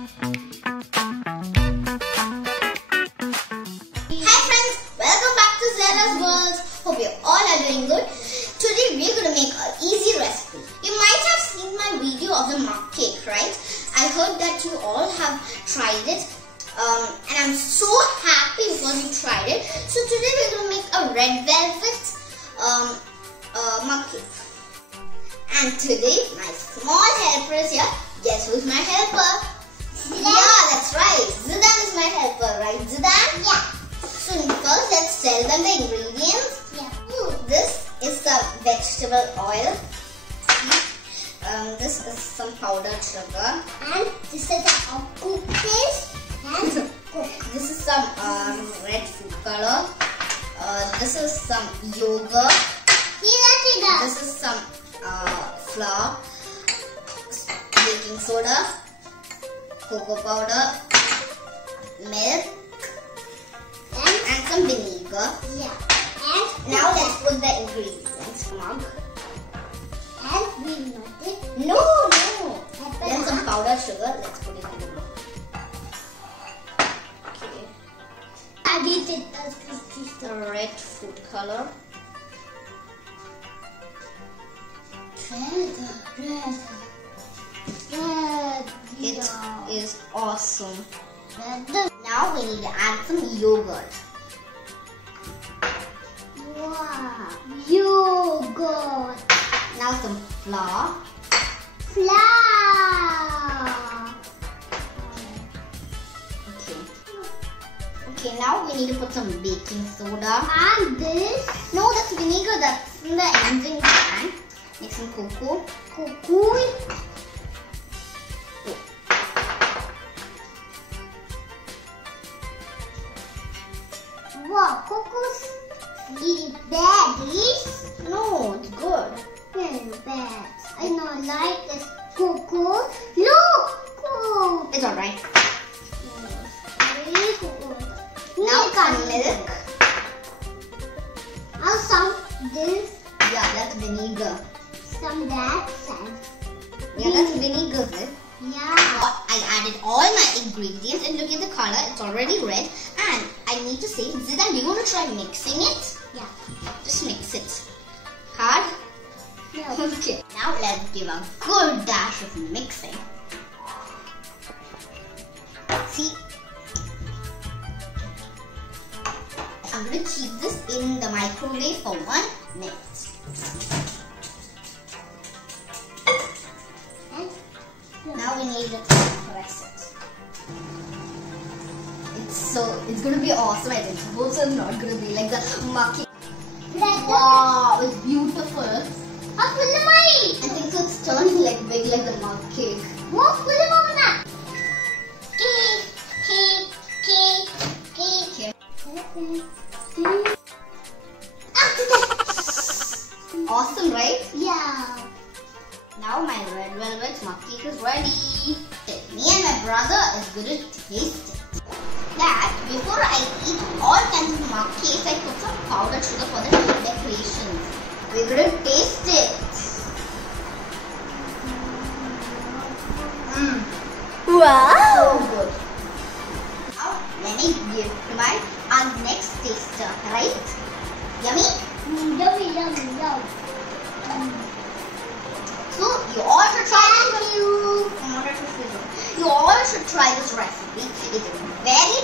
friends, welcome back to Zaira's World. Hope you all are doing good. Today we're going to make an easy recipe. You might have seen my video of the mug cake, right? I heard that you all have tried it. And I'm so happy because you tried it. So today we're going to make a red velvet mug cake. And today my small helper is here. Guess who's my helper? Yeah, that's right. Zidan is my helper, right Zidan? Yeah. So first let's tell them the ingredients. Yeah. This is the vegetable oil. This is some powdered sugar. And this is the cookies. And this is some red food color. This is some yogurt. This is some flour, baking soda, cocoa powder, milk, and some vinegar. Yeah. And now let's put the ingredients. Mug. And we melt it. No. Then some powdered sugar. Let's put it in the mug. Okay. I did it as the red food color. Red. It is awesome. Now we need to add some yogurt. Wow, yogurt. Now some flour. Okay, now we need to put some baking soda. And this? No, that's vinegar. That's in the engine pan. Make some cocoa. Wow, cocoa's really bad, is? No, it's good. Very bad. I don't like this cocoa. Look! It's alright. Now some milk. Now some this. Yeah, that's vinegar. Some that. Yeah, that's vinegar. Yeah. I added all my ingredients and look at the color. It's already red. And I need to say, Zidan, do you want to try mixing it? Yeah. Just mix it. Hard? Yeah. Okay. Now let's give a good dash of mixing. See? I'm going to keep this in the microwave for 1 minute. Now we need to press it. It's going to be awesome, I think. Suppose it's not going to be like the mug cake. Wow, it's beautiful. I think so it's turning like big like the mug cake. Awesome, right? Yeah. Now my red velvet mug cake is ready. Me and my brother is going to taste it. Dad, before I eat all kinds of mug cakes, I put some powdered sugar for the decorations. We're going to taste it. Wow! So good. Now let me give to our next taster, right? Yummy? Yummy. So you all should try this. You all should try this recipe. It's very